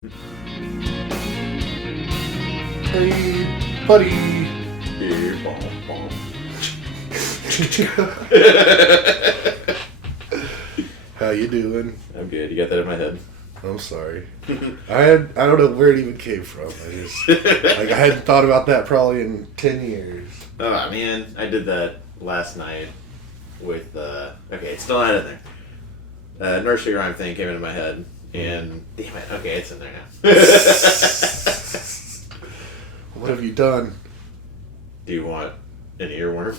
Hey, buddy. Here, bom, bom. How you doing? I'm good. You got that in my head. I'm sorry. I don't know where it even came from. I hadn't thought about that probably in 10 years. Oh man, I did that last night with okay, it's still not in there. Nursery rhyme thing came into my head, and damn it, okay, it's in there now. What have you done? Do you want an earworm?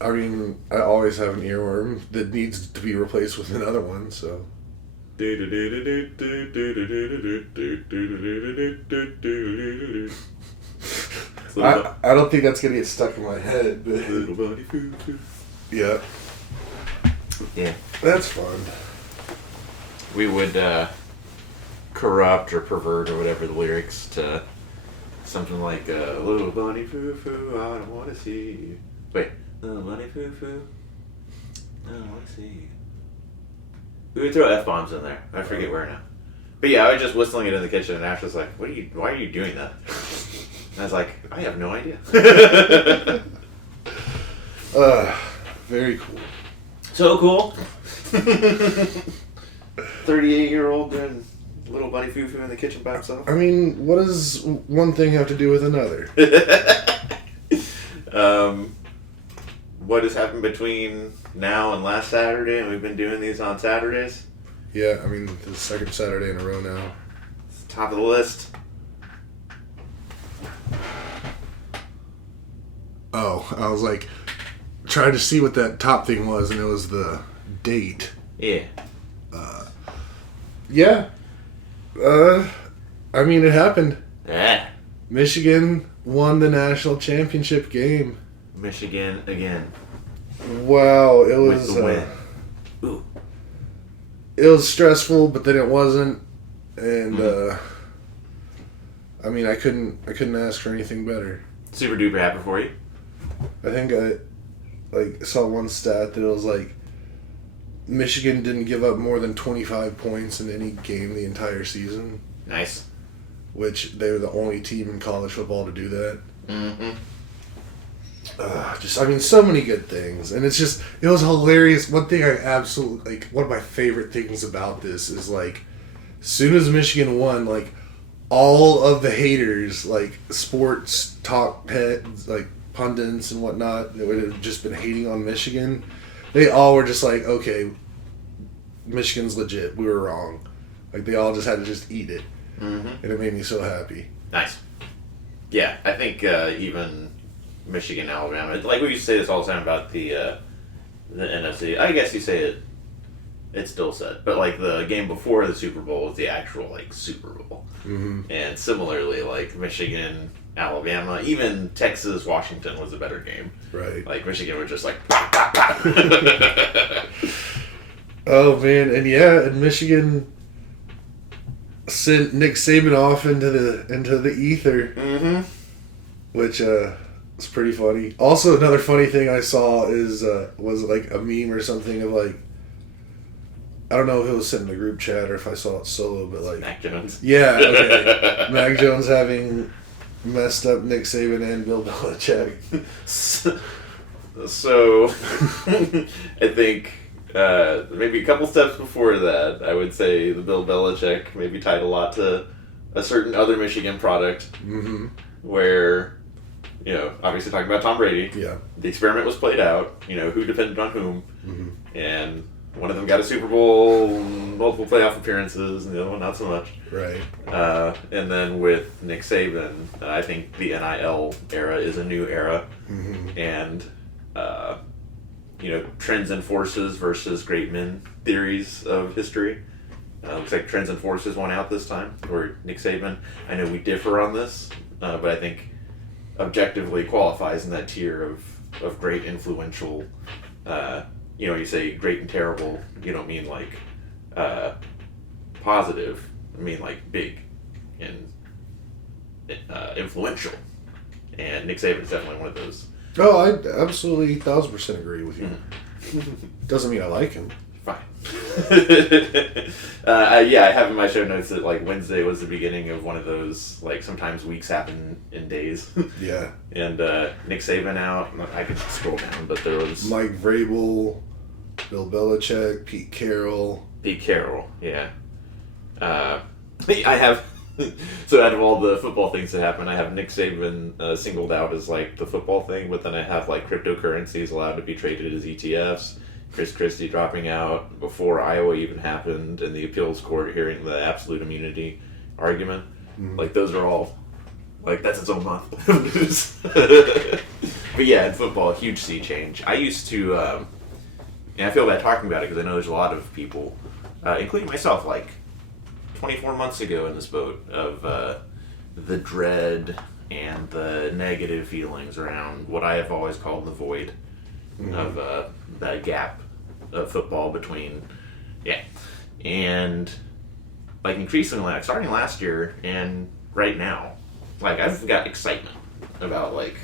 I mean, I always have an earworm that needs to be replaced with another one, so. I don't think that's gonna get stuck in my head, but Little buddy foo foo. yeah. Yeah. That's fun. We would corrupt or pervert or whatever the lyrics to something like little bunny foo foo, I don't want to see you. Wait, little bunny foo foo, I don't want to see you. We would throw F-bombs in there. I forget where now. But yeah, I was just whistling it in the kitchen, and Ash was like, why are you doing that? And I was like, I have no idea. Very cool. So cool. 38-year-old doing little bunny foo foo in the kitchen by himself. I mean, what does one thing have to do with another? What has happened between now and last Saturday, and we've been doing these on Saturdays? Yeah, I mean, the second Saturday in a row now. It's top of the list. Oh, I was like, trying to see what that top thing was, and it was the date. Yeah. Yeah. I mean, it happened. Yeah. Michigan won the national championship game. Michigan again. Wow, it was With the win. Ooh. it was stressful, but then it wasn't, and I mean, I couldn't ask for anything better. Super duper happy for you. I think I saw one stat that it was like Michigan didn't give up more than 25 points in any game the entire season. Nice. Which they were the only team in college football to do that. Mm-hmm. So many good things. And it was hilarious. One thing I absolutely, one of my favorite things about this is, as soon as Michigan won, all of the haters, sports talk heads, pundits and whatnot, that would have just been hating on Michigan, they all were just like, okay, Michigan's legit. We were wrong. They all just had to just eat it. Mm-hmm. And it made me so happy. Nice. Yeah, I think even Michigan, Alabama, we used to say this all the time about the NFC. I guess you say it's still said, but the game before the Super Bowl was the actual Super Bowl. Mm-hmm. And similarly, Michigan, Alabama, even Texas, Washington was a better game. Right. Michigan was just Oh man, and Michigan sent Nick Saban off into the ether, mm-hmm. which is pretty funny. Also, another funny thing I saw was a meme or something of I don't know if it was sent in a group chat or if I saw it solo, but Mac Jones. Yeah, okay. Mac Jones having messed up Nick Saban and Bill Belichick. So I think maybe a couple steps before that, I would say the Bill Belichick maybe tied a lot to a certain other Michigan product, mm-hmm. where, obviously talking about Tom Brady, yeah, the experiment was played out, who depended on whom, mm-hmm. and one of them got a Super Bowl, multiple playoff appearances, and the other one not so much. Right. And then with Nick Saban, I think the NIL era is a new era, mm-hmm. and trends and forces versus great men theories of history. Looks like trends and forces won out this time, or Nick Saban. I know we differ on this, but I think objectively qualifies in that tier of great influential. You say great and terrible, you don't mean positive. I mean big and influential. And Nick Saban is definitely one of those. Oh, I absolutely 1,000% agree with you. Mm-hmm. Doesn't mean I like him. Fine. Yeah, I have in my show notes that like Wednesday was the beginning of one of those like sometimes weeks happen in days. Yeah. And Nick Saban out. I could scroll down, but there was Mike Vrabel, Bill Belichick, Pete Carroll. Pete Carroll. Yeah. I have. So out of all the football things that happen, I have Nick Saban singled out as like the football thing, but then I have like cryptocurrencies allowed to be traded as ETFs. Chris Christie dropping out before Iowa even happened, and the appeals court hearing the absolute immunity argument. Mm-hmm. Like those are all, like that's its own month of news. But yeah, in football, a huge sea change. I used to, and I feel bad talking about it because I know there's a lot of people, including myself, like 24 months ago in this boat of the dread and the negative feelings around what I have always called the void of the gap of football between, and like increasingly, like starting last year and right now, like I've got excitement about like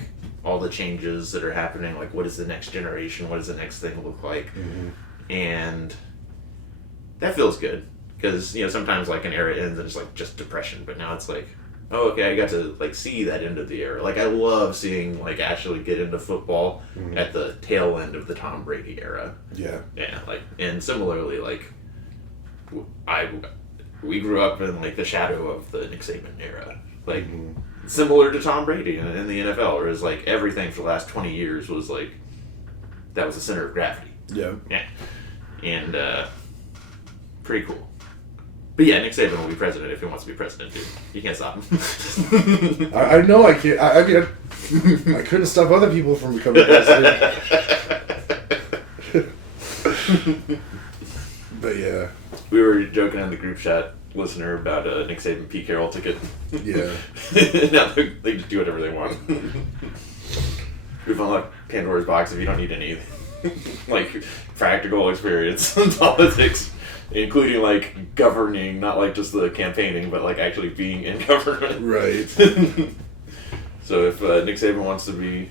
all the changes that are happening, like what is the next generation, what does the next thing look like, and that feels good. Because, you know, sometimes, like, an era ends and it's, like, just depression. But now it's like, oh, okay, I got to, like, see that end of the era. Like, I love seeing, like, actually get into football at the tail end of the Tom Brady era. Yeah. Yeah, like, and similarly, like, we grew up in, like, the shadow of the Nick Saban era. Like, similar to Tom Brady in the NFL, whereas, like, everything for the last 20 years was, like, that was the center of gravity. Yeah. Yeah. And, pretty cool. But yeah, Nick Saban will be president if he wants to be president too. You can't stop him. I know I can't. I mean, I couldn't stop other people from becoming president. But yeah. We were joking on the group chat listener about a Nick Saban Pete Carroll ticket. Yeah. Now they just do whatever they want. We've unlocked Pandora's box if you don't need any like practical experience in politics. Including, like, governing, not, like, just the campaigning, but, like, actually being in government. Right. So if Nick Saban wants to be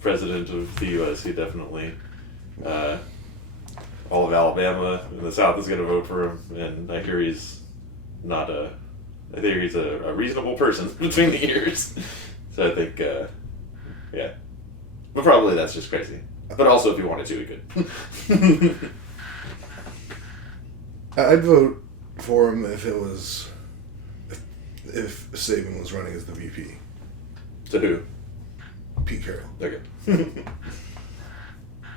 president of the U.S., he definitely, all of Alabama in the South is going to vote for him, and I hear he's not I think he's a reasonable person between the years. So I think, yeah. But probably that's just crazy. But also if he wanted to, he could. I'd vote for him if it was if Saban was running as the VP. To who? Pete Carroll. Okay.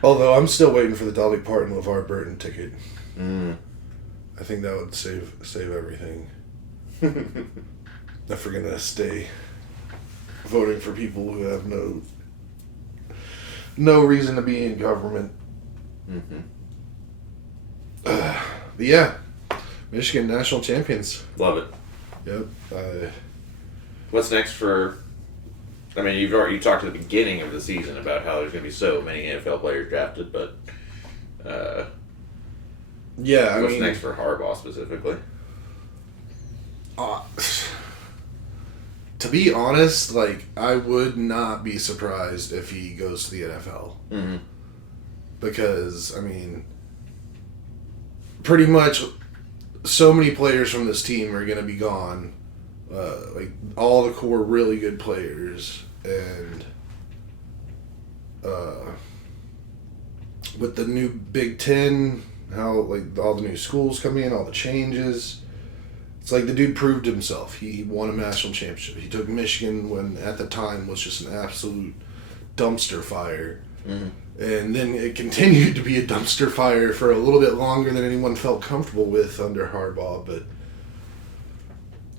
Although I'm still waiting for the Dolly Parton LeVar Burton ticket. I think that would save everything. If we're gonna stay voting for people who have no reason to be in government. But yeah, Michigan national champions. Love it. Yep. What's next for? I mean, you talked at the beginning of the season about how there's going to be so many NFL players drafted, but yeah, what's next for Harbaugh specifically? To be honest, like I would not be surprised if he goes to the NFL. Because I mean, pretty much so many players from this team are going to be gone. Like all the core really good players, and with the new Big Ten, how like all the new schools coming in, all the changes, it's like the dude proved himself. He won a national championship. He took Michigan when at the time was just an absolute dumpster fire. And then it continued to be a dumpster fire for a little bit longer than anyone felt comfortable with under Harbaugh. But,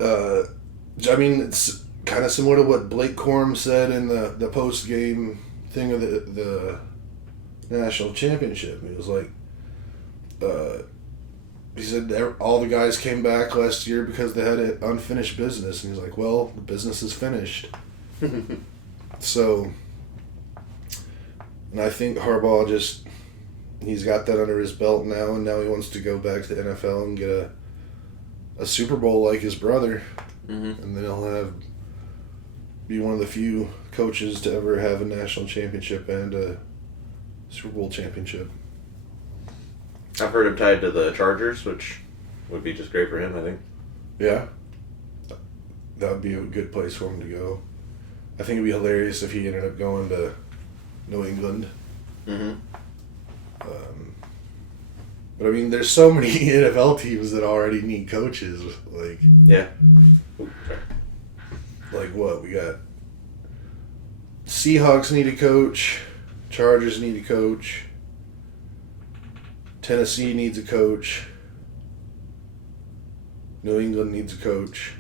I mean, it's kind of similar to what Blake Corum said in the post-game thing of the national championship. He was like, he said all the guys came back last year because they had an unfinished business. And he's like, well, the business is finished. So... And I think Harbaugh he's got that under his belt now, and now he wants to go back to the NFL and get a Super Bowl like his brother. And then he'll be one of the few coaches to ever have a national championship and a Super Bowl championship. I've heard him tied to the Chargers, which would be just great for him, I think. Yeah. That would be a good place for him to go. I think it'd be hilarious if he ended up going to New England. Mm-hmm. But I mean, there's so many NFL teams that already need coaches. Like, yeah. Like what? We got Seahawks need a coach. Chargers need a coach. Tennessee needs a coach. New England needs a coach.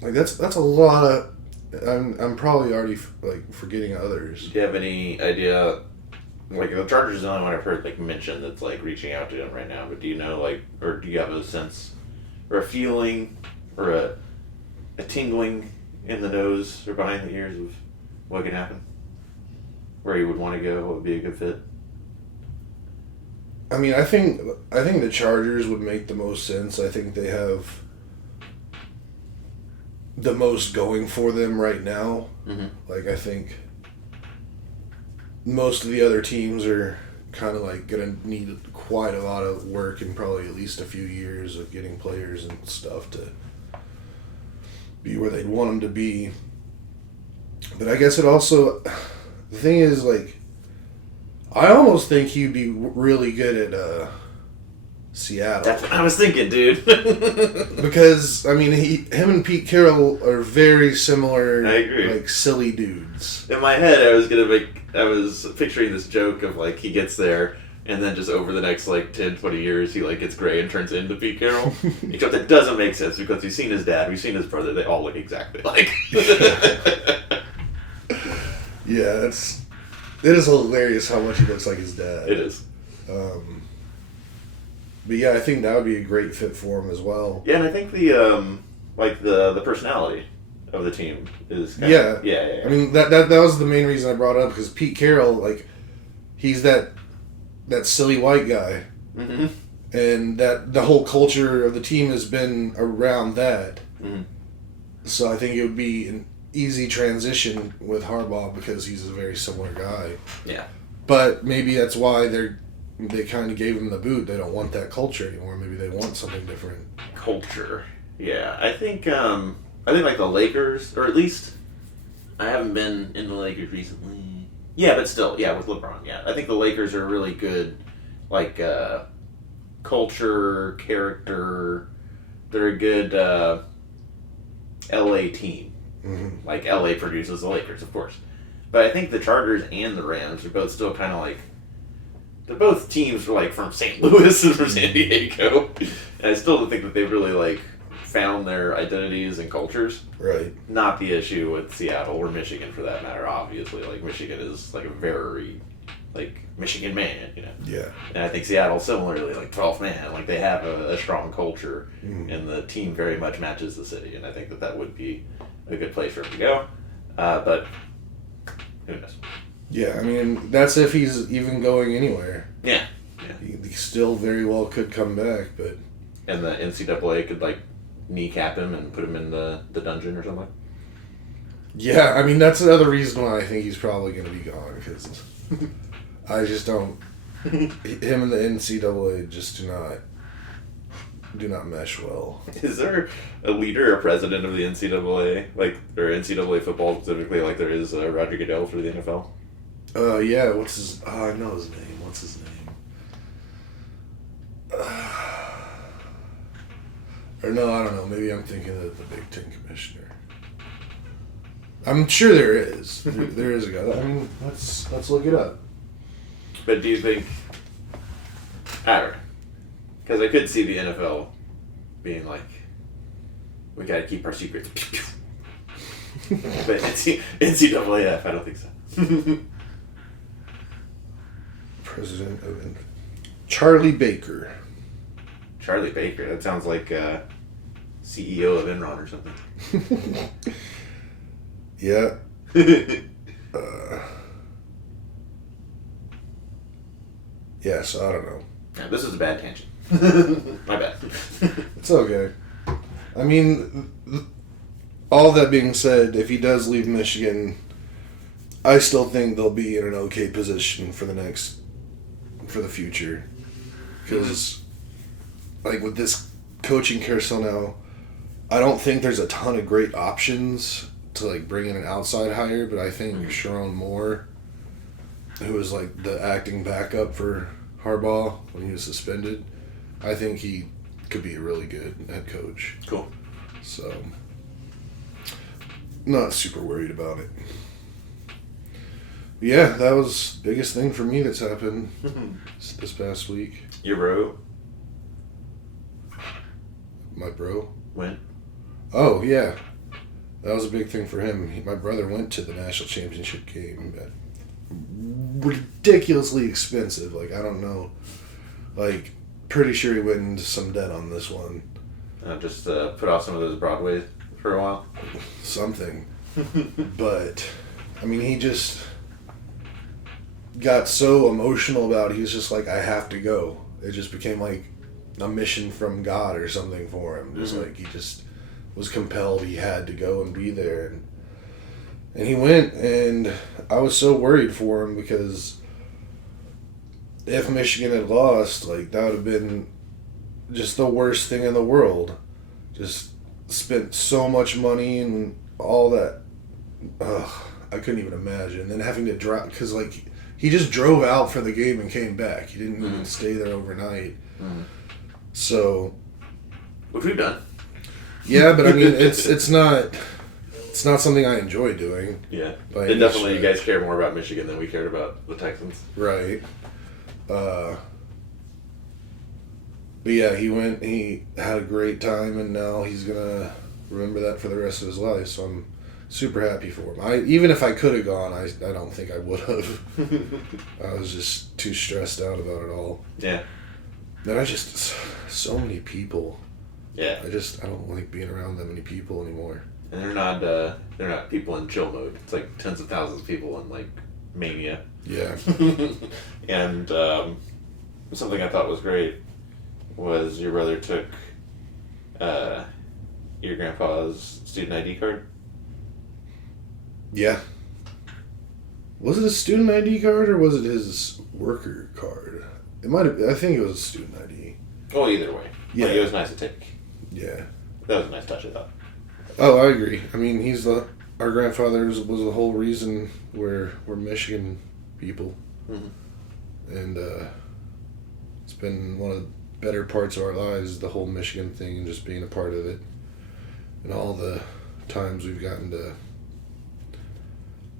Like that's a lot of. I'm probably already like forgetting others. Do you have any idea? Like the Chargers is the only one I've heard like mentioned that's like reaching out to him right now. But do you know like, or do you have a sense, or a feeling, or a tingling in the nose or behind the ears of what could happen? Where you would want to go? What would be a good fit? I mean, I think the Chargers would make the most sense. I think they have the most going for them right now. Mm-hmm. Like, I think most of the other teams are kind of like going to need quite a lot of work and probably at least a few years of getting players and stuff to be where they'd want them to be. But I guess it also, the thing is, like, I almost think he'd be really good at Seattle. That's what I was thinking, dude. Because, I mean, him and Pete Carroll are very similar, I agree. like, silly dudes. In my head, I was picturing this joke of, like, he gets there, and then just over the next, like, 10, 20 years, he, like, gets gray and turns into Pete Carroll. Except that doesn't make sense, because we've seen his dad, we've seen his brother, they all look exactly like. Yeah, it is hilarious how much he looks like his dad. It is. But yeah, I think that would be a great fit for him as well. Yeah, and I think the personality of the team is kind yeah. of, yeah. I mean, that was the main reason I brought it up, because Pete Carroll, like, he's that silly white guy. Mm-hmm. And that the whole culture of the team has been around that. Mm-hmm. So I think it would be an easy transition with Harbaugh because he's a very similar guy. Yeah. But maybe that's why they kind of gave him the boot. They don't want that culture anymore. Maybe they want something different. Culture. Yeah. I think like the Lakers, or at least I haven't been in the Lakers recently. Yeah, but still, yeah, with LeBron, yeah. I think the Lakers are really good, like, culture, character. They're a good LA team. Mm-hmm. Like, LA produces the Lakers, of course. But I think the Chargers and the Rams are both still kind of like, they're both teams like from St. Louis and from San Diego. And I still don't think that they've really like found their identities and cultures. Right. Not the issue with Seattle or Michigan for that matter, obviously. Like Michigan is like a very like Michigan man, you know. Yeah. And I think Seattle similarly, like 12th man, like they have a strong culture and the team very much matches the city, and I think that would be a good place for him to go. But who knows? Yeah, I mean, that's if he's even going anywhere. Yeah. He still very well could come back, but... And the NCAA could, like, kneecap him and put him in the dungeon or something? Yeah, I mean, that's another reason why I think he's probably going to be gone, because I just don't... Him and the NCAA just do not mesh well. Is there a leader or president of the NCAA, like, or NCAA football specifically, like there is Roger Goodell for the NFL? Yeah, what's his... Oh, I know his name. What's his name? Or no, I don't know. Maybe I'm thinking of the Big Ten commissioner. I'm sure there is. There is a guy. I mean, let's look it up. But do you think... I don't know. Because I could see the NFL being like, we gotta keep our secrets. But NCAAF, I don't think so. President of Charlie Baker. Charlie Baker. That sounds like CEO of Enron or something. Yeah. Yeah, so I don't know. Yeah, this is a bad tangent. My bad. It's okay. I mean, all that being said, if he does leave Michigan, I still think they'll be in an okay position for the next for the future. Because, like, with this coaching carousel now, I don't think there's a ton of great options to, like, bring in an outside hire, but I think Sharon Moore, who was, like, the acting backup for Harbaugh when he was suspended, I think he could be a really good head coach. Cool. So, not super worried about it. Yeah, that was the biggest thing for me that's happened this past week. Your bro? My bro? Went? Oh, yeah. That was a big thing for him. My brother went to the national championship game. Ridiculously expensive. Like, I don't know. Like, pretty sure he went into some debt on this one. Just put off some of those Broadways for a while? Something. But, I mean, he just got so emotional about it. He was just like, I have to go. It just became like a mission from God or something for him. Just like he just was compelled. He had to go and be there. And he went, and I was so worried for him because if Michigan had lost, like, that would have been just the worst thing in the world. Just spent so much money and all that. Ugh, I couldn't even imagine. Then having to drive, because, like, he just drove out for the game and came back. He didn't even stay there overnight. So, which we've done. Yeah, but I mean, it's not something I enjoy doing. Yeah, and definitely you guys care more about Michigan than we cared about the Texans. Right. But yeah, he went. He had a great time, and now he's gonna remember that for the rest of his life. So I'm super happy for him. Even if I could have gone, I don't think I would have. I was just too stressed out about it all. Yeah. Then so many people. Yeah. I don't like being around that many people anymore. And they're not people in chill mode. It's like tens of thousands of people in like mania. Yeah. And something I thought was great was your brother took your grandpa's student ID card. Yeah. Was it a student ID card or was it his worker card? It might have. I think it was a student ID. Oh, either way. Yeah. Like, it was nice to take. Yeah. That was a nice touch, I thought. Oh, I agree. I mean, our grandfather was the whole reason we're Michigan people, and it's been one of the better parts of our lives, the whole Michigan thing, and just being a part of it, and all the times we've gotten to.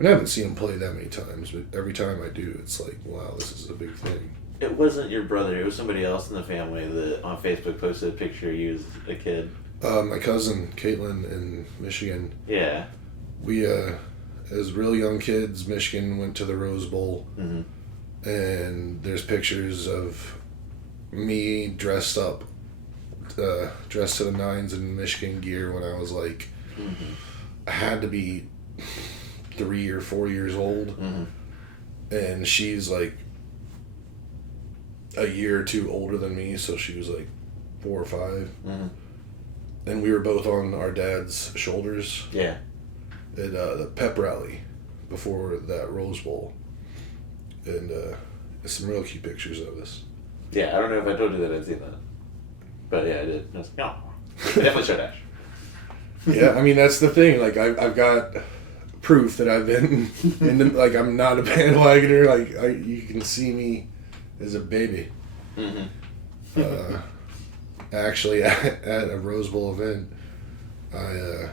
I haven't seen him play that many times, but every time I do, it's like, wow, this is a big thing. It wasn't your brother. It was somebody else in the family that on Facebook posted a picture of you as a kid. My cousin, Caitlin, in Michigan. Yeah. We, as real young kids, Michigan went to the Rose Bowl. And there's pictures of me dressed up, dressed to the nines in Michigan gear when I was like, I had to be 3 or 4 years old. And she's like a year or two older than me, so she was like 4 or 5. And we were both on our dad's shoulders. Yeah. At the pep rally before that Rose Bowl. And some real cute pictures of us. Yeah, I don't know if I told you that I'd seen that. But yeah, I did. I was like, no. I definitely showed Ash. Yeah, I mean, that's the thing. Like, I've got proof that I've been like, I'm not a bandwagoner. Like, you can see me as a baby. Actually, at a Rose Bowl event, I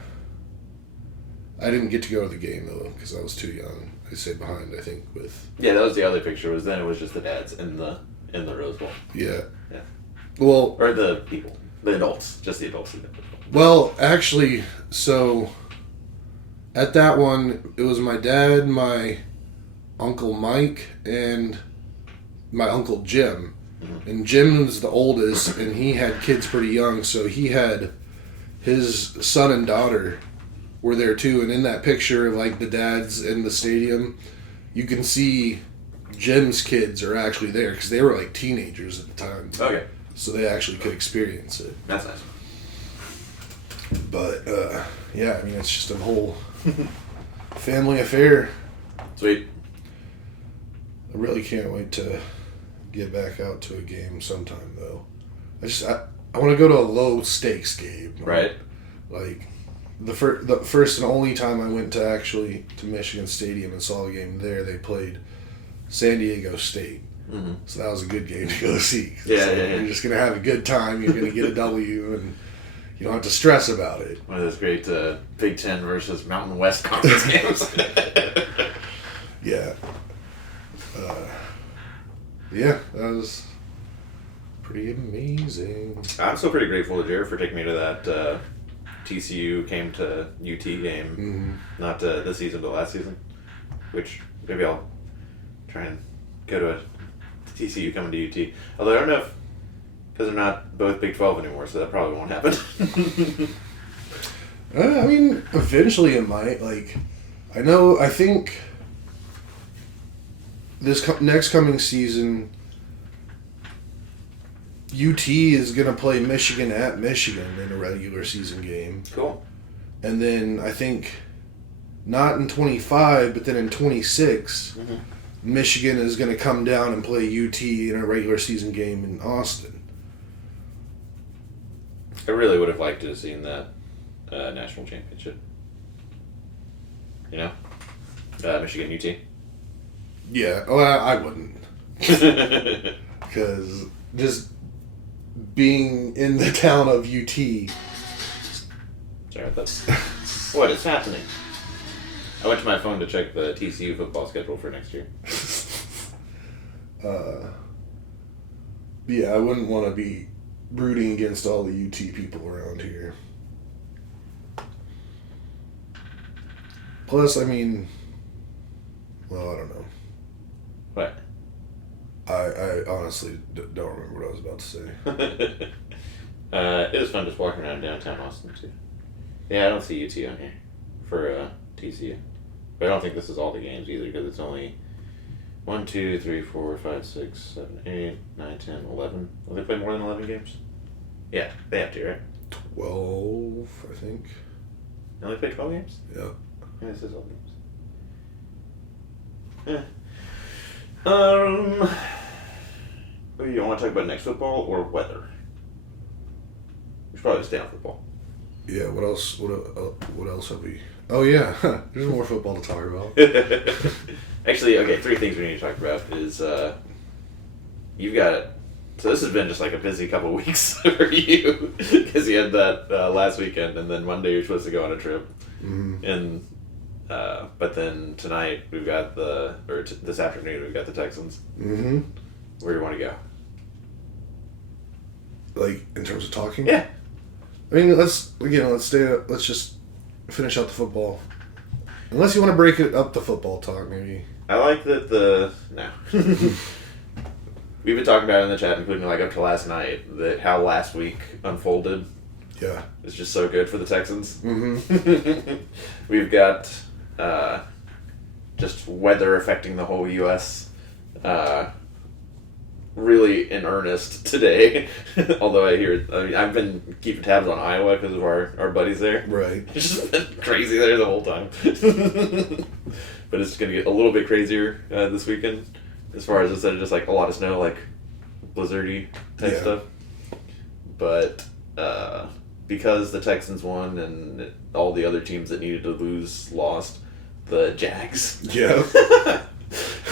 didn't get to go to the game though because I was too young. I stayed behind, I think, with. Yeah, that was the other picture. Was then it was just the dads in the Rose Bowl. Yeah. Yeah. Well. Or the people, the adults, just the adults. Well, actually, so at that one, it was my dad, my Uncle Mike, and my Uncle Jim. And Jim was the oldest, and he had kids pretty young, so he had his son and daughter were there too. And in that picture of like the dads in the stadium, you can see Jim's kids are actually there because they were like teenagers at the time. Okay. So they actually could experience it. That's nice. But yeah, I mean, it's just a whole family affair. Sweet. I really can't wait to get back out to a game sometime though. I want to go to a low stakes game. Right. Like the first and only time I went to Michigan Stadium and saw the game there, they played San Diego State. Mm-hmm. So that was a good game to go see. Yeah. You're just gonna have a good time. You're gonna get a W, and you don't have to stress about it. One of those great Big Ten versus Mountain West conference games. Yeah. Yeah, that was pretty amazing. I'm still pretty grateful to Jared for taking me to that TCU came to UT game. Mm-hmm. Not this season, but last season. Which maybe I'll try and go to a TCU coming to UT. Although I don't know if, because they're not both Big 12 anymore, so that probably won't happen. I mean, eventually it might. Like, I think this next coming season, UT is going to play Michigan at Michigan in a regular season game. Cool. And then I think, not in 25, but then in 26, mm-hmm. Michigan is going to come down and play UT in a regular season game in Austin. I really would have liked to have seen that national championship. You know? Michigan UT. Yeah, well, I wouldn't. Because just being in the town of UT. Sorry, that's... What is happening? I went to my phone to check the TCU football schedule for next year. Yeah, I wouldn't want to be rooting against all the UT people around here. Plus, I mean, well, I don't know. What? I honestly don't remember what I was about to say. It was fun just walking around downtown Austin, too. Yeah, I don't see UT on here for TCU. But I don't think this is all the games either, because it's only 1, 2, 3, 4, 5, 6, 7, 8, 9, 10, 11. Will they play more than 11 games? Yeah, they have to, right? 12, I think. They only play 12 games? Yeah. Yeah, this is all games. Yeah. You want to talk about next football or weather? We should probably stay on football. Yeah, what else? What else have we? Oh yeah, there's more football to talk about. Actually, okay, 3 things we need to talk about is you've got. So this has been just like a busy couple weeks for you because you had that last weekend, and then Monday you're supposed to go on a trip, Mm-hmm. and but then tonight we've got this afternoon we've got the Texans. Mm-hmm. Where do you want to go? Like in terms of talking? Yeah. I mean, let's just finish out the football. Unless you want to break it up, the football talk, maybe. I like that no. We've been talking about it in the chat, including like up to last night, that how last week unfolded. Yeah. It's just so good for the Texans. Mm-hmm. We've got just weather affecting the whole U.S. Really in earnest today. Although I've been keeping tabs on Iowa because of our buddies there. Right. It's just been crazy there the whole time. But it's going to get a little bit crazier this weekend. As far as instead of just like a lot of snow, like blizzardy type stuff. But because the Texans won and all the other teams that needed to lose lost, the Jags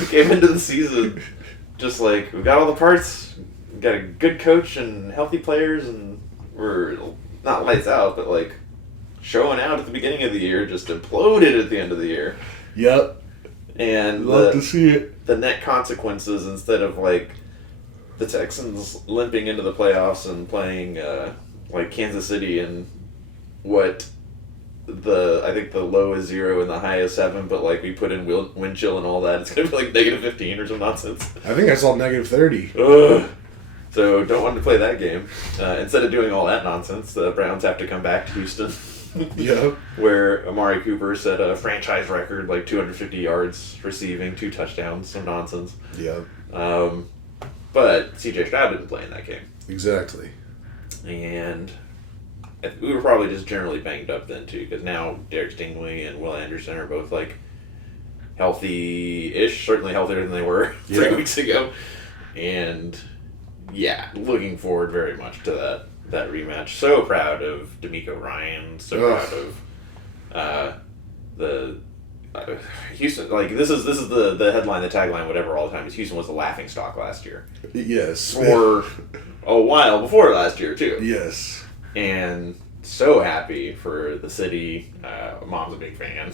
came into the season just like, we've got all the parts, we've got a good coach and healthy players, and we're not lights out, but like showing out at the beginning of the year, just imploded at the end of the year. Yep. And love to see it. The net consequences, instead of like the Texans limping into the playoffs and playing like Kansas City and what I think the low is 0 and the high is 7, but like we put in wind chill and all that, it's gonna be like -15 or some nonsense. I think I saw -30. Ugh. So don't want to play that game. Instead of doing all that nonsense, the Browns have to come back to Houston. Yep. Where Amari Cooper set a franchise record, like 250 yards receiving, 2 touchdowns, some nonsense. Yep. But CJ Stroud didn't play in that game. Exactly. And we were probably just generally banged up then too, because now Derek Stingley and Will Anderson are both like healthy-ish, certainly healthier than they were 3 weeks ago. And yeah, looking forward very much to that rematch. So proud of D'Amico Ryan. So proud of the Houston. Like this is the headline, the tagline, whatever. All the time is Houston was the laughing stock last year. Yes. For a while before last year too. Yes. And so happy for the city. Mom's a big fan.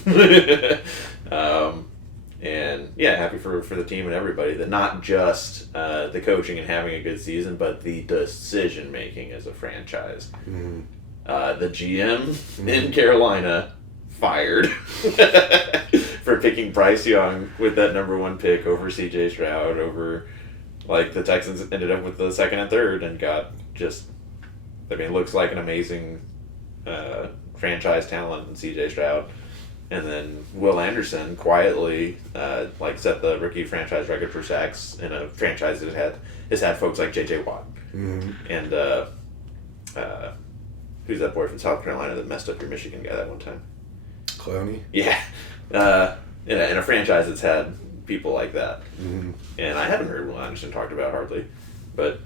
And yeah, happy for the team and everybody that not just the coaching and having a good season, but the decision making as a franchise. Mm-hmm. The GM in Carolina fired for picking Bryce Young with that number 1 pick over CJ Stroud, over like the Texans ended up with the 2nd and 3rd and got just, I mean, looks like an amazing franchise talent in CJ Stroud. And then Will Anderson quietly set the rookie franchise record for sacks in a franchise that has had folks like J.J. Watt. Mm-hmm. And who's that boy from South Carolina that messed up your Michigan guy that one time? Clowney? Yeah. In a franchise that's had people like that. Mm-hmm. And I haven't heard Will Anderson talked about hardly. But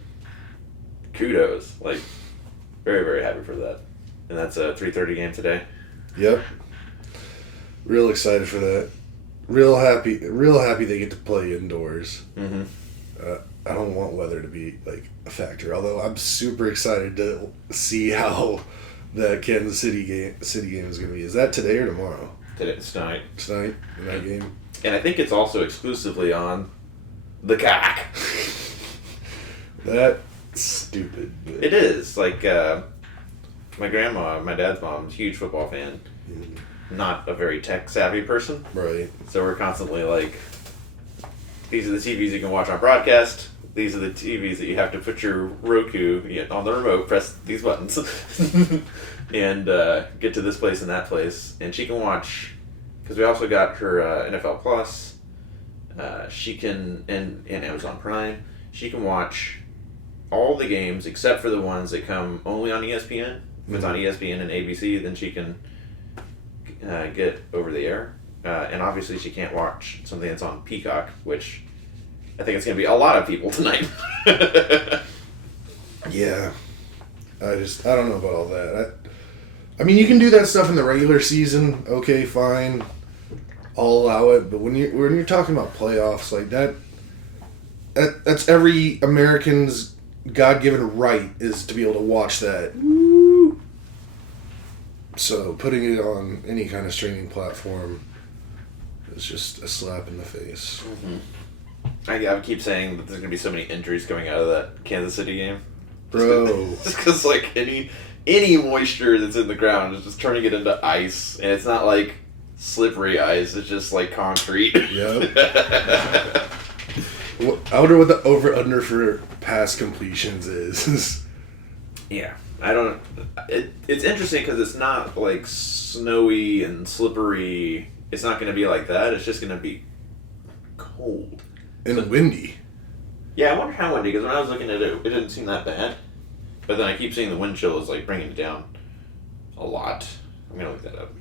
kudos. Like, very, very happy for that. And that's a 3:30 game today. Yep. Real excited for that. Real happy they get to play indoors. Mm-hmm. I don't want weather to be like a factor, although I'm super excited to see how the Kansas City game is going to be. Is that today or tomorrow? It's tonight. Tonight in that game. And I think it's also exclusively on the cock. That's stupid. But... It is. Like, my grandma, my dad's mom, is a huge football fan. Mm-hmm. Not a very tech-savvy person. Right. So we're constantly like, these are the TVs you can watch on broadcast. These are the TVs that you have to put your Roku on the remote, press these buttons, and get to this place and that place. And she can watch, because we also got her NFL Plus. She can, and Amazon Prime, she can watch all the games except for the ones that come only on ESPN. If it's on ESPN and ABC, then she can get over the air. And obviously she can't watch something that's on Peacock, which I think it's going to be a lot of people tonight. Yeah. I don't know about all that. I mean, you can do that stuff in the regular season. Okay, fine. I'll allow it. But when you're talking about playoffs, like that's every American's God-given right is to be able to watch that. Woo! So putting it on any kind of streaming platform is just a slap in the face. Mm-hmm. I keep saying that there's going to be so many injuries coming out of that Kansas City game. Bro. Just because, like, any moisture that's in the ground is just turning it into ice. And it's not, like, slippery ice. It's just, like, concrete. Yep. I wonder what the over-under for pass completions is. Yeah. I don't... It's interesting because it's not, like, snowy and slippery. It's not going to be like that. It's just going to be cold. And windy. Yeah, I wonder how windy, because when I was looking at it, it didn't seem that bad. But then I keep seeing the wind chill is, like, bringing it down a lot. I'm going to look that up.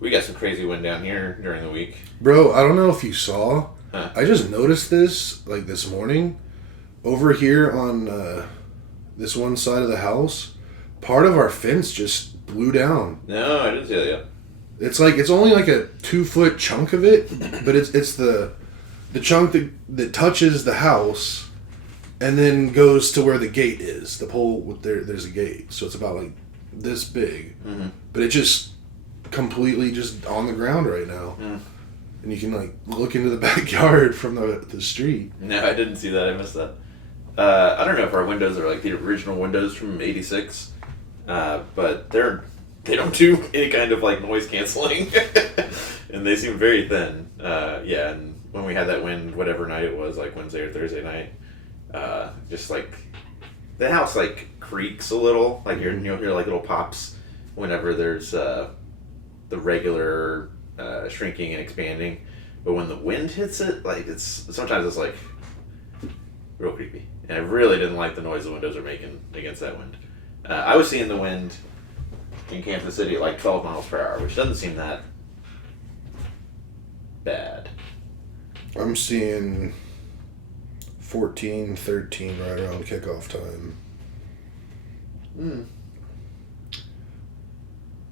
We got some crazy wind down here during the week. Bro, I don't know if you saw. I just noticed this, like, this morning. Over here on this one side of the house, part of our fence just blew down. No, I didn't see that yet. It's only like a 2-foot chunk of it, but it's the chunk that touches the house and then goes to where the gate is. The pole, there's a gate, so it's about like this big. Mm-hmm. But it just completely just on the ground right now. Mm. And you can like look into the backyard from the street. No, I didn't see that. I missed that. I don't know if our windows are like the original windows from '86, but they don't do any kind of like noise canceling, and they seem very thin. Yeah, and when we had that wind, whatever night it was, like Wednesday or Thursday night, just like the house like creaks a little, like you'll hear like little pops whenever there's the regular shrinking and expanding, but when the wind hits it, like sometimes it's like real creepy, and I really didn't like the noise the windows are making against that wind. I was seeing the wind in Kansas City like 12 miles per hour, which doesn't seem that bad. I'm seeing 14-13 right around kickoff time.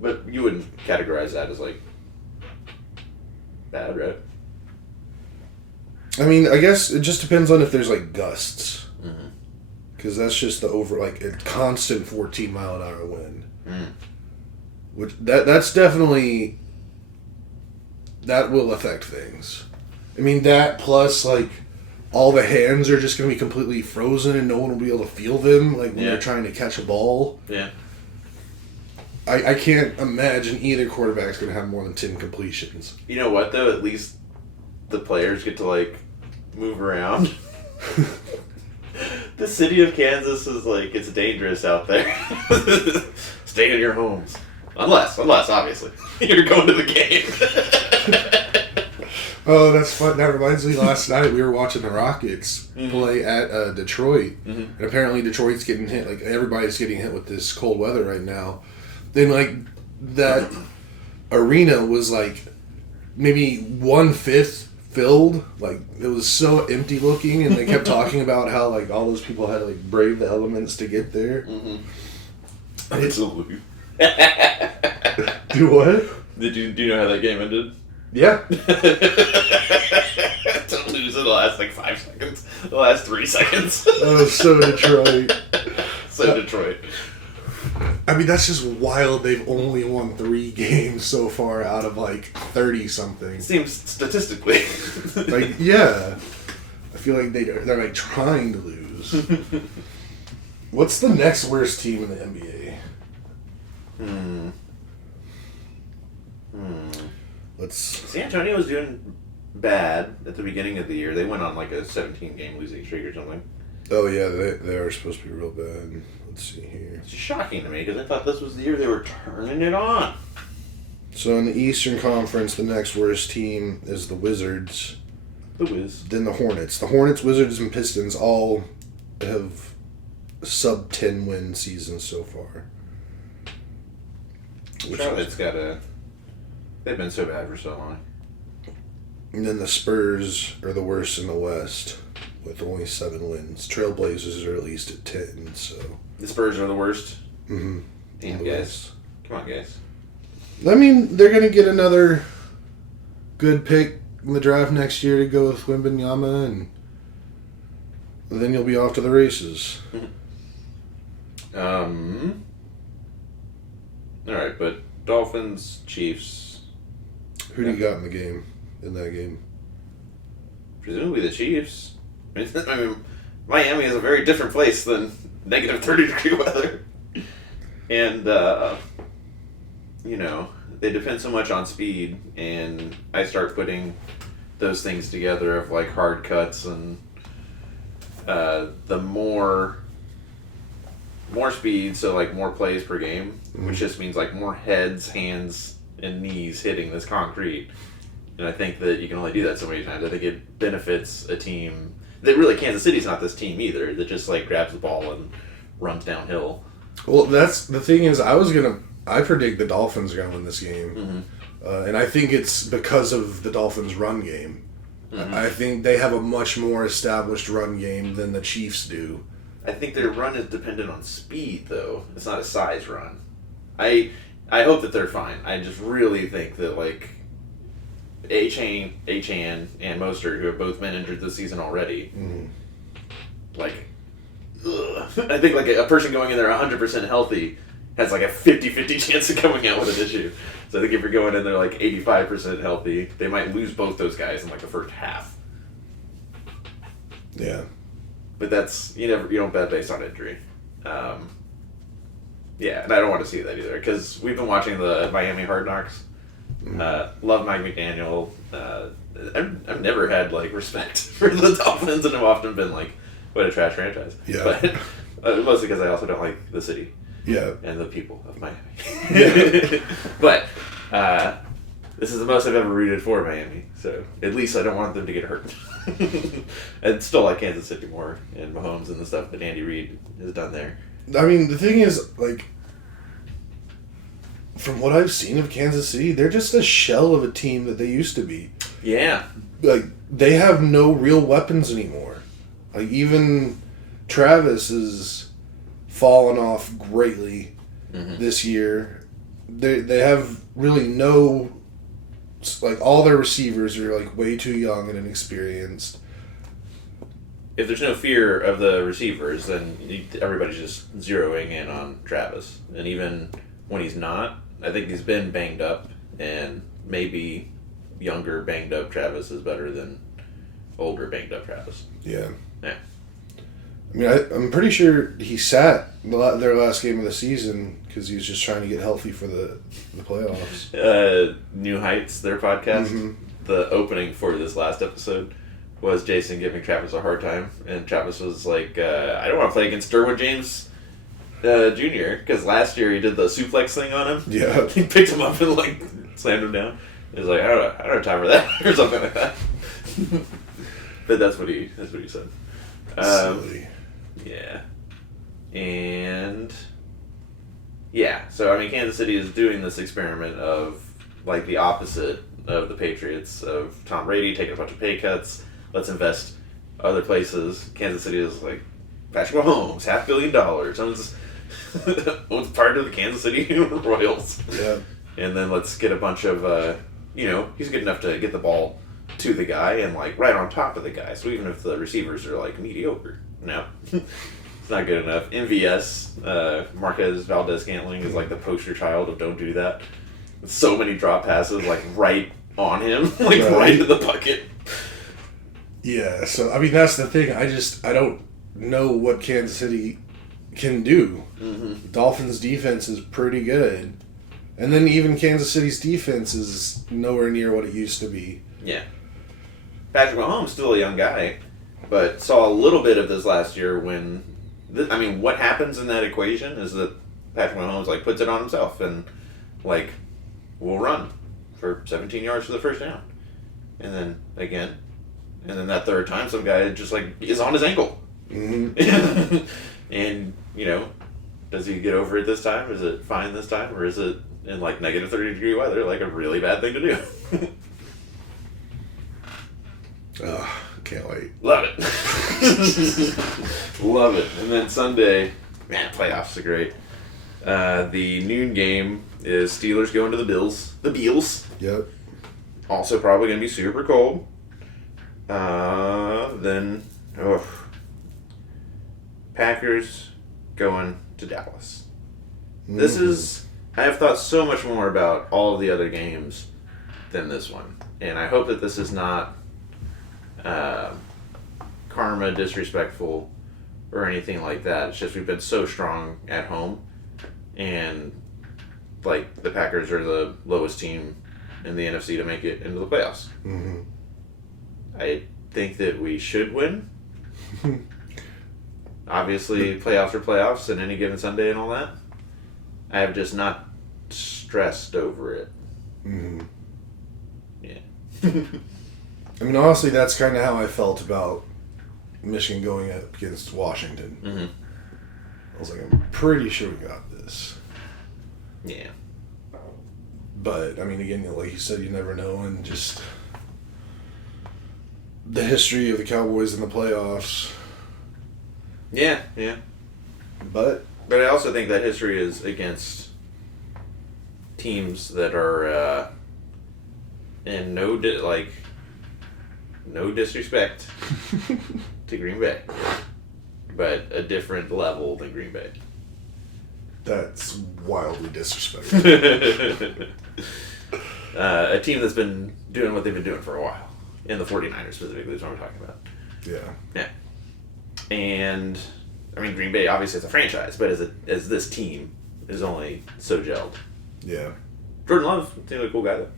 But you wouldn't categorize that as, like, bad, right? I mean, I guess it just depends on if there's, like, gusts. Mm-hmm. Because that's just a constant 14-mile-an-hour wind. Which, that's definitely... That will affect things. I mean, that plus, like, all the hands are just going to be completely frozen and no one will be able to feel them, like, when they're trying to catch a ball. Yeah. I can't imagine either quarterback's going to have more than 10 completions. You know what, though? At least the players get to, like, move around. The city of Kansas is, like, it's dangerous out there. Stay in your homes. Unless, obviously, you're going to the game. Oh, that's fun. That reminds me, last night we were watching the Rockets play at Detroit. And apparently Detroit's getting hit. Like, everybody's getting hit with this cold weather right now. Then, like, that arena was, like, maybe 1/5 filled. Like, it was so empty looking, and they kept talking about how, like, all those people had to, like, brave the elements to get there. Absolutely. Do what? Do you know how that game ended? Yeah. To lose in the last, like, 5 seconds. The last 3 seconds. Oh, so Detroit. Detroit. I mean, that's just wild. They've only won 3 games so far out of, like, 30-something. Seems statistically. Like, yeah. I feel like they're like, trying to lose. What's the next worst team in the NBA? San Antonio was doing bad at the beginning of the year. They went on, like, a 17-game losing streak or something. Oh, yeah, they are supposed to be real bad. Let's see here. It's shocking to me because I thought this was the year they were turning it on. So in the Eastern Conference, the next worst team is the Wizards. The Wiz. Then the Hornets. The Hornets, Wizards, and Pistons all have sub-10 win seasons so far. Charlotte's got they've been so bad for so long. And then the Spurs are the worst in the West with only 7 wins. Trailblazers are at least at 10, so... The Spurs are the worst? Mm-hmm. Damn, guys. West. Come on, guys. I mean, they're going to get another good pick in the draft next year to go with Wembanyama, and then you'll be off to the races. Alright, but Dolphins, Chiefs. Who do you got in that game? Presumably the Chiefs. I mean, Miami is a very different place than negative 30-degree weather. And, you know, they depend so much on speed, and I start putting those things together of, like, hard cuts and the more speed, so, like, more plays per game, which just means, like, more heads, hands, and knees hitting this concrete. And I think that you can only do that so many times. I think it benefits a team that really, Kansas City's not this team either, that just, like, grabs the ball and runs downhill. Well, that's the thing is, I predict the Dolphins are going to win this game. And I think it's because of the Dolphins' run game. I think they have a much more established run game than the Chiefs do. I think their run is dependent on speed, though. It's not a size run. I hope that they're fine. I just really think that, like, Achane, and Mostert, who have both been injured this season already, like, I think, like, a person going in there 100% healthy has, like, a 50-50 chance of coming out with an issue. So I think if you're going in there, like, 85% healthy, they might lose both those guys in, like, the first half. Yeah. But that's, you don't bet based on injury. Yeah, and I don't want to see that either, because we've been watching the Miami Hard Knocks. Love Mike McDaniel. I've never had, like, respect for the Dolphins, and I've often been like, what a trash franchise. Yeah. But mostly because I also don't like the city. Yeah. And the people of Miami. Yeah. But this is the most I've ever rooted for Miami, so at least I don't want them to get hurt. And still like Kansas City more, and Mahomes and the stuff that Andy Reid has done there. I mean, the thing is, like, from what I've seen of Kansas City, they're just a shell of a team that they used to be. Yeah. Like, they have no real weapons anymore. Like, even Travis has fallen off greatly this year. They have really no... Like, all their receivers are, like, way too young and inexperienced. If there's no fear of the receivers, then everybody's just zeroing in on Travis. And even when he's not, I think he's been banged up, and maybe younger banged up Travis is better than older banged up Travis. Yeah. Yeah. I mean, I'm pretty sure he sat their last game of the season because he was just trying to get healthy for the playoffs. New Heights, their podcast, the opening for this last episode was Jason giving Travis a hard time, and Travis was like, I don't want to play against Derwin James Jr., because last year he did the suplex thing on him. Yeah. He picked him up and, like, slammed him down. He was like, I don't have time for that, or something like that. But that's what he said. Silly. Yeah. And yeah, so I mean, Kansas City is doing this experiment of, like, the opposite of the Patriots, of Tom Brady taking a bunch of pay cuts. Let's invest other places. Kansas City is like, Patrick Mahomes, $500 million, owns part of the Kansas City Royals. Yeah. And then let's get a bunch of, he's good enough to get the ball to the guy and, like, right on top of the guy. So even if the receivers are, like, mediocre, no, it's not good enough. MVS, Marquez Valdez-Scantling is, like, the poster child of don't do that. So many drop passes, like, right on him, like, right in the bucket. Yeah, so, I mean, that's the thing. I don't know what Kansas City can do. Dolphins' defense is pretty good. And then even Kansas City's defense is nowhere near what it used to be. Yeah. Patrick Mahomes, still a young guy, but saw a little bit of this last year when... what happens in that equation is that Patrick Mahomes, like, puts it on himself and, like, will run for 17 yards for the first down. And then, again... And then that third time, some guy just, like, is on his ankle. Mm-hmm. And, does he get over it this time? Is it fine this time? Or is it in, like, negative 30-degree weather, like, a really bad thing to do? Can't wait. Love it. Love it. And then Sunday, man, playoffs are great. The noon game is Steelers going to the Bills. The Beals. Yep. Also probably going to be super cold. Packers going to Dallas. I have thought so much more about all of the other games than this one. And I hope that this is not karma, disrespectful, or anything like that. It's just we've been so strong at home. And, like, the Packers are the lowest team in the NFC to make it into the playoffs. Mm-hmm. I think that we should win. Obviously, playoffs are playoffs and any given Sunday and all that. I have just not stressed over it. Mm-hmm. Yeah. I mean, honestly, that's kind of how I felt about Michigan going up against Washington. Mm-hmm. I was like, I'm pretty sure we got this. Yeah. But, I mean, again, like you said, you never know, and just... the history of the Cowboys in the playoffs. Yeah. But I also think that history is against teams that are in no disrespect to Green Bay, but a different level than Green Bay. That's wildly disrespectful. A team that's been doing what they've been doing for a while. In the 49ers specifically is what we're talking about. Yeah. And, I mean, Green Bay obviously is a franchise, but as this team is only so gelled. Yeah. Jordan Love seems like a cool guy, though.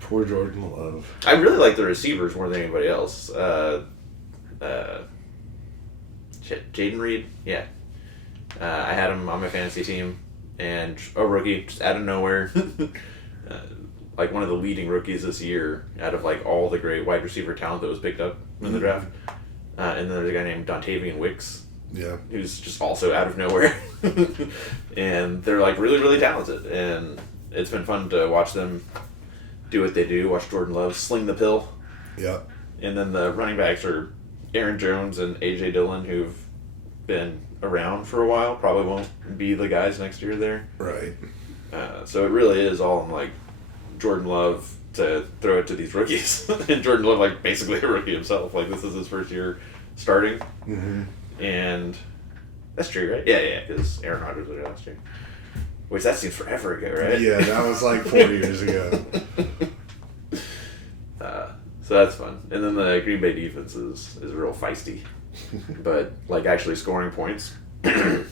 Poor Jordan Love. I really like the receivers more than anybody else. Jaden Reed, yeah. I had him on my fantasy team, and a rookie just out of nowhere. Like one of the leading rookies this year out of, like, all the great wide receiver talent that was picked up in the draft. And then there's a guy named Dontavian Wicks. Yeah. Who's just also out of nowhere. And they're, like, really, really talented. And it's been fun to watch them do what they do. Watch Jordan Love sling the pill. Yeah. And then the running backs are Aaron Jones and A.J. Dillon, who've been around for a while, probably won't be the guys next year there. Right. So it really is all on, like, Jordan Love to throw it to these rookies. And Jordan Love, like, basically a rookie himself. Like, this is his first year starting. Mm-hmm. And that's true, right? Yeah, because Aaron Rodgers was there last year. Which, that seems forever ago, right? Yeah, that was like 4 years ago. So that's fun. And then the Green Bay defense is real feisty. But, like, actually scoring points,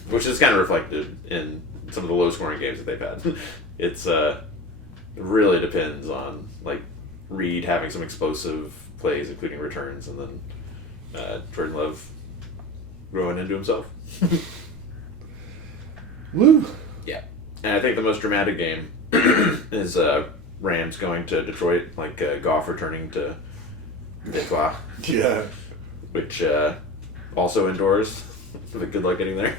which is kind of reflected in some of the low-scoring games that they've had. It's, it really depends on, like, Reed having some explosive plays, including returns, and then Jordan Love growing into himself. Woo! Yeah. And I think the most dramatic game is Rams going to Detroit, like Goff returning to Detroit. Yeah. Which also indoors. But good luck getting there.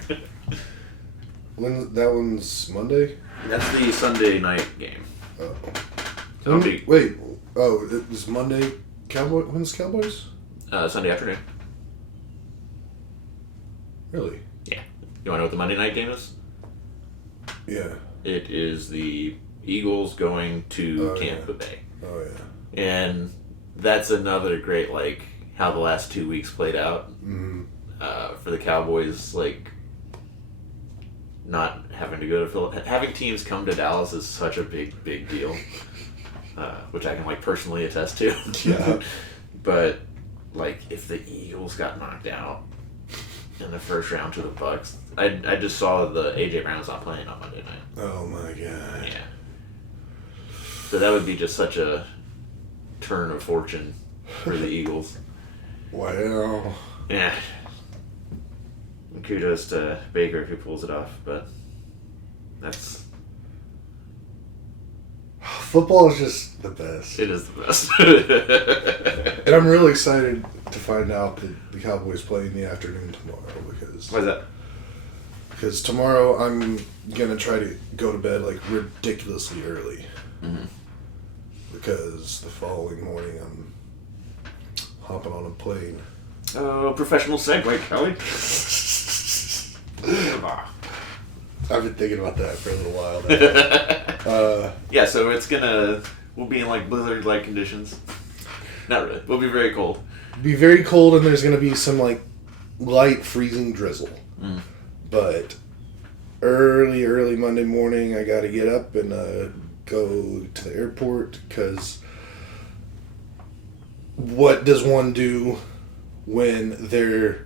When that one's Monday? That's the Sunday night game. Oh. Wait. Oh, it was Monday. When's Cowboys? Sunday afternoon. Really? Yeah. You want to know what the Monday night game is? Yeah. It is the Eagles going to Tampa yeah. Bay. Oh, yeah. And that's another great, like, how the last 2 weeks played out. Mm-hmm. For the Cowboys, like, not having to go to Philadelphia. Having teams come to Dallas is such a big, big deal. Which I can, like, personally attest to. Yeah. But, like, if the Eagles got knocked out in the first round to the Bucks, I just saw the A.J. Brown's not playing on Monday night. Oh, my God. Yeah. So that would be just such a turn of fortune for the Eagles. Wow. Yeah. Kudos to Baker if he pulls it off, but that's... Football is just the best. It is the best. And I'm really excited to find out that the Cowboys play in the afternoon tomorrow because... Why is that? Because tomorrow I'm going to try to go to bed, like, ridiculously early. Mm-hmm. Because the following morning I'm hopping on a plane. Oh, professional segue, Kelley. I've been thinking about that for a little while now. Yeah, so we'll be in, like, blizzard-like conditions. Not really. We'll be very cold. Be very cold and there's going to be some, like, light freezing drizzle. Mm. But early Monday morning I got to get up and go to the airport because what does one do when their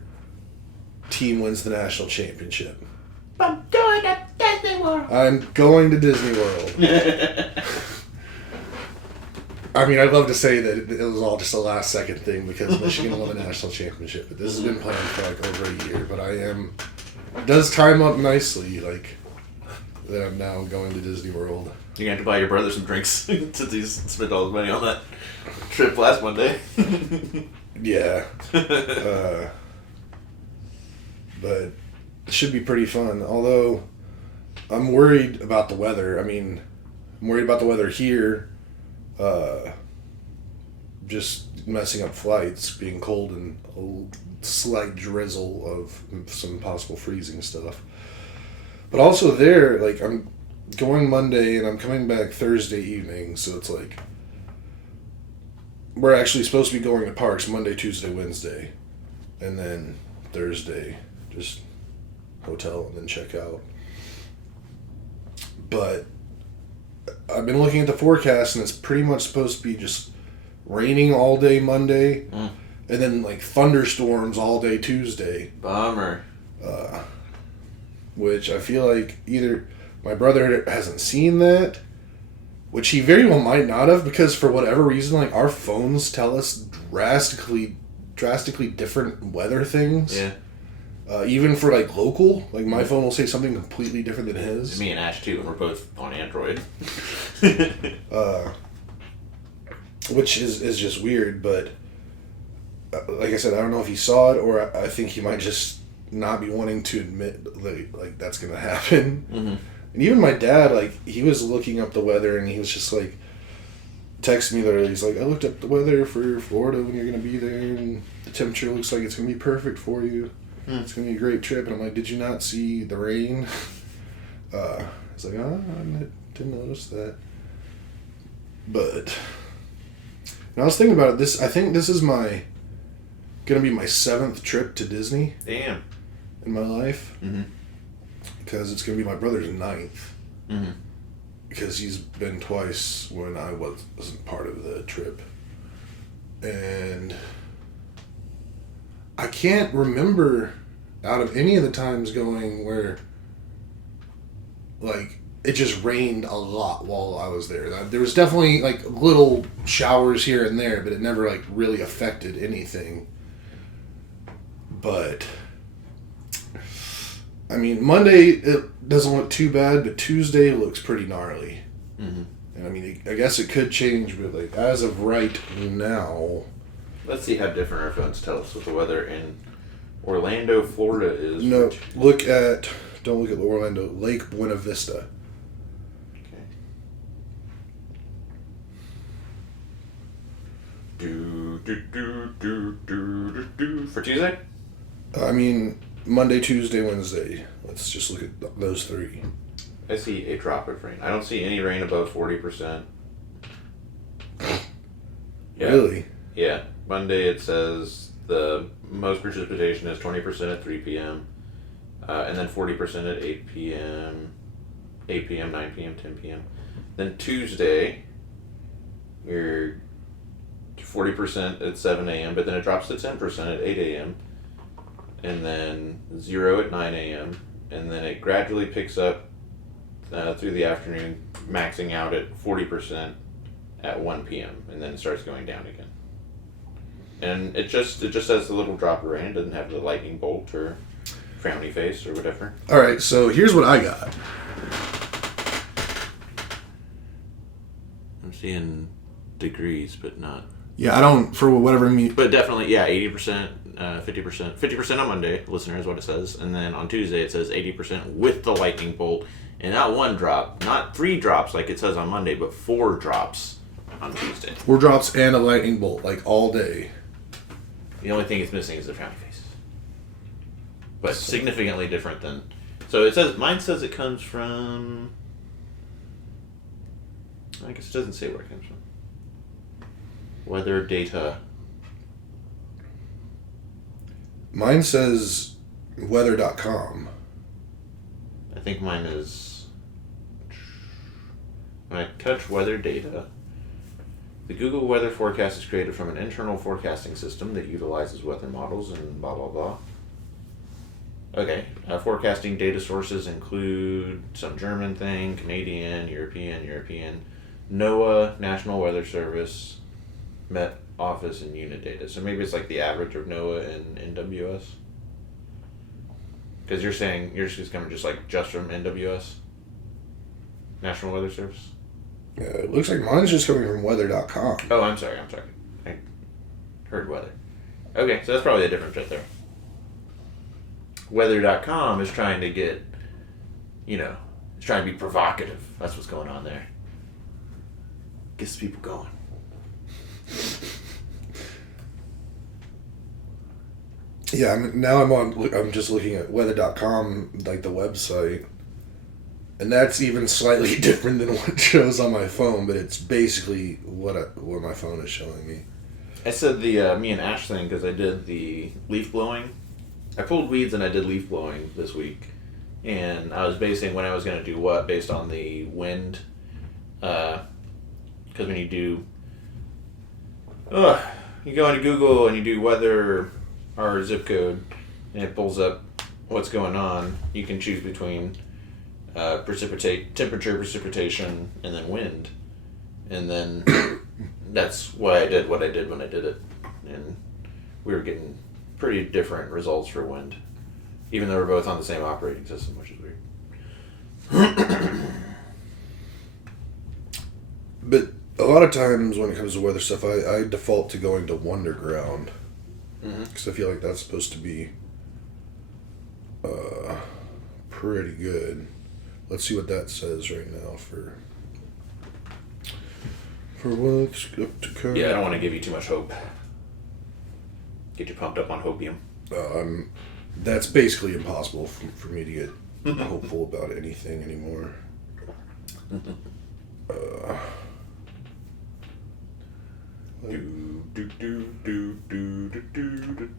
team wins the national championship? I'm going to Disney World. I'm going to Disney World. I mean, I'd love to say that it was all just a last second thing because Michigan won the national championship, but this has been planned for like over a year. But it does time up nicely, like that I'm now going to Disney World. You're going to have to buy your brother some drinks since he's spent all his money on that trip last Monday. Yeah. But it should be pretty fun. Although, I'm worried about the weather. I mean, I'm worried about the weather here. Just messing up flights, being cold and a slight drizzle of some possible freezing stuff. But also there, like, I'm going Monday and I'm coming back Thursday evening, so it's like we're actually supposed to be going to parks Monday, Tuesday, Wednesday, and then Thursday just hotel and then check out. But I've been looking at the forecast and it's pretty much supposed to be just raining all day Monday and then like thunderstorms all day Tuesday. Bummer. Which I feel like either my brother hasn't seen that, which he very well might not have, because for whatever reason, like, our phones tell us drastically different weather things. Yeah. Even for, like, local. Like, my phone will say something completely different than his. Me and Ash, too, and we're both on Android. Which is just weird, but like I said, I don't know if he saw it, or I think he might just not be wanting to admit like that's gonna happen. Mm-hmm. And even my dad, like, he was looking up the weather and he was just like, texted me literally. He's like, I looked up the weather for Florida when you're going to be there, and the temperature looks like it's going to be perfect for you. It's going to be a great trip. And I'm like, did you not see the rain? He's like, oh, I didn't notice that. But and I was thinking about it. I think this is going to be my 7th trip to Disney. Damn. In my life. Mm-hmm. Because it's going to be my brother's 9th. Mm-hmm. Because he's been twice when I wasn't part of the trip. And I can't remember out of any of the times going where, like, it just rained a lot while I was there. There was definitely, like, little showers here and there, but it never, like, really affected anything. But, I mean, Monday, it doesn't look too bad, but Tuesday looks pretty gnarly. Mm-hmm. And, I mean, I guess it could change, but, like, as of right now... Let's see how different our phones tell us what the weather in Orlando, Florida is. No, don't look at Orlando, Lake Buena Vista. Okay. For Tuesday? I mean, Monday, Tuesday, Wednesday. Let's just look at those 3. I see a drop of rain. I don't see any rain above 40%. Yeah. Really? Yeah. Monday it says the most precipitation is 20% at 3 p.m. And then 40% at 8 p.m., 8 p.m., 9 p.m., 10 p.m. Then Tuesday, you're 40% at 7 a.m., but then it drops to 10% at 8 a.m., and then 0 at 9 a.m., and then it gradually picks up through the afternoon, maxing out at 40% at 1 p.m., and then it starts going down again. And it just has a little drop of rain. It doesn't have the lightning bolt or frowny face or whatever. All right, so here's what I got. I'm seeing degrees, but not. Yeah, I don't, for whatever me. But definitely, yeah, 80%, 50%. 50% on Monday, listener, is what it says. And then on Tuesday, it says 80% with the lightning bolt. And not 1 drop, not 3 drops like it says on Monday, but 4 drops on Tuesday. 4 drops and a lightning bolt, like all day. The only thing it's missing is the frowny face. But significantly different than... So it says... Mine says it comes from... I guess it doesn't say where it comes from. Weather data. Mine says weather.com. I think mine is... When I touch weather data... The Google weather forecast is created from an internal forecasting system that utilizes weather models and blah, blah, blah. Okay. Forecasting data sources include some German thing, Canadian, European, NOAA, National Weather Service, Met Office, and unit data. So maybe it's like the average of NOAA and NWS? Because you're saying yours is coming just from NWS? National Weather Service? Yeah, it looks like mine's just coming from weather.com. Oh, I'm sorry. I heard weather. Okay, so that's probably a different bit there. Weather.com is trying to get, it's trying to be provocative. That's what's going on there. Gets people going. Yeah, I'm just looking at weather.com, like the website. And that's even slightly different than what shows on my phone, but it's basically what my phone is showing me. I said the me and Ash thing because I did the leaf blowing. I pulled weeds and I did leaf blowing this week. And I was basing when I was going to do what based on the wind. Because when you do... you go into Google and you do weather or zip code, and it pulls up what's going on. You can choose between... temperature, precipitation, and then wind. And then that's what I did when I did it. And we were getting pretty different results for wind. Even though we're both on the same operating system, which is weird. But a lot of times when it comes to weather stuff, I default to going to Wonderground. Because I feel like that's supposed to be pretty good. Let's see what that says right now for For what's up to come. Yeah, I don't want to give you too much hope. Get you pumped up on hopium. That's basically impossible for me to get hopeful about anything anymore.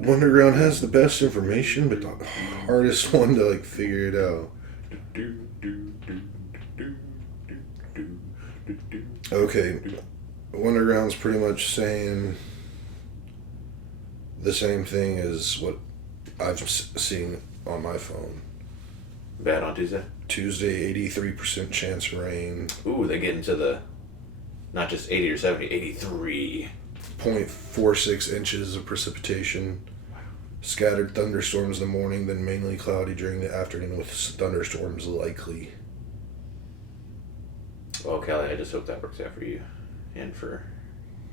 Wonderground has the best information, but the hardest one to like figure it out. Okay, Wonderground's pretty much saying the same thing as what I've seen on my phone. Bad on Tuesday? Tuesday, 83% chance of rain. Ooh, they get into the, not just 80 or 70, 83. 0.46 inches of precipitation. Scattered thunderstorms in the morning, then mainly cloudy during the afternoon with thunderstorms likely. Well, Kelley, I just hope that works out for you and for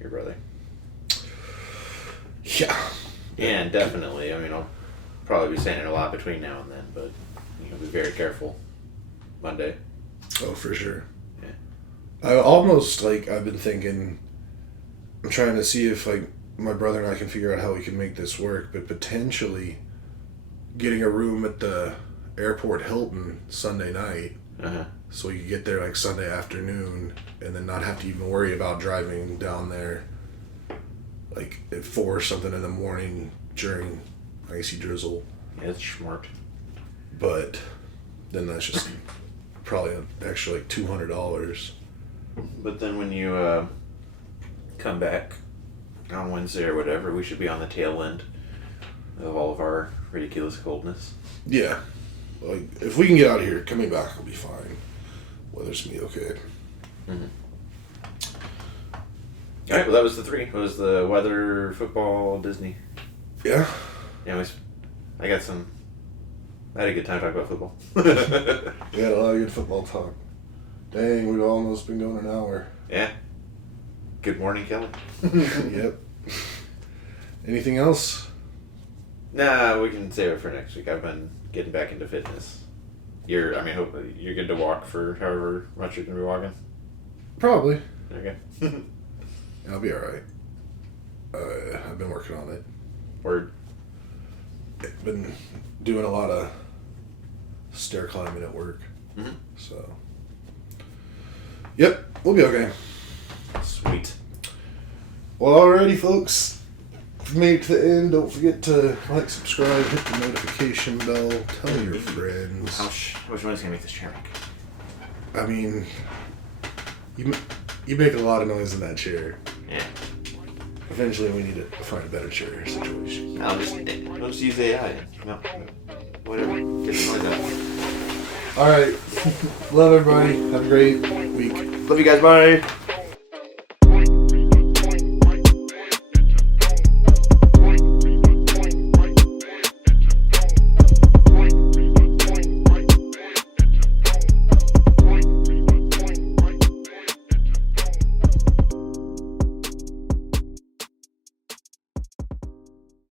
your brother. Yeah. And definitely, I mean, I'll probably be saying it a lot between now and then, but be very careful Monday. Oh, for sure. Yeah. I've been thinking, I'm trying to see if like my brother and I can figure out how we can make this work, but potentially getting a room at the airport Hilton Sunday night. Uh-huh. So you get there like Sunday afternoon and then not have to even worry about driving down there like at 4 or something in the morning during icy drizzle. Yeah, that's smart. But then that's just probably an extra like $200. But then when you come back on Wednesday or whatever, we should be on the tail end of all of our ridiculous coldness. Yeah. Like, if we can get out of here, coming back will be fine. Weather's gonna be okay. Mm-hmm. All right, well, that was the 3. It was the weather, football, Disney. Yeah. Anyways, I had a good time talking about football. We had a lot of good football talk. Dang, we've almost been going an hour. Yeah. Good morning, Kelley. Yep. Anything else? Nah, we can save it for next week. I've been getting back into fitness. Hopefully you're good to walk for however much you're going to be walking? Probably. Okay. I'll be alright. I've been working on it. Word. Been doing a lot of stair climbing at work. Mm-hmm. So. Yep, we'll be okay. Sweet. Well, alrighty, folks. If you made it to the end, don't forget to like, subscribe, hit the notification bell, tell your friends. Ouch. Which one is going to make this chair make? I mean, you make a lot of noise in that chair. Yeah. Eventually, we need to find a better chair situation. I'll just use AI. No. Whatever. Get the noise out. Alright. Love everybody. Have a great week. Love you guys. Bye.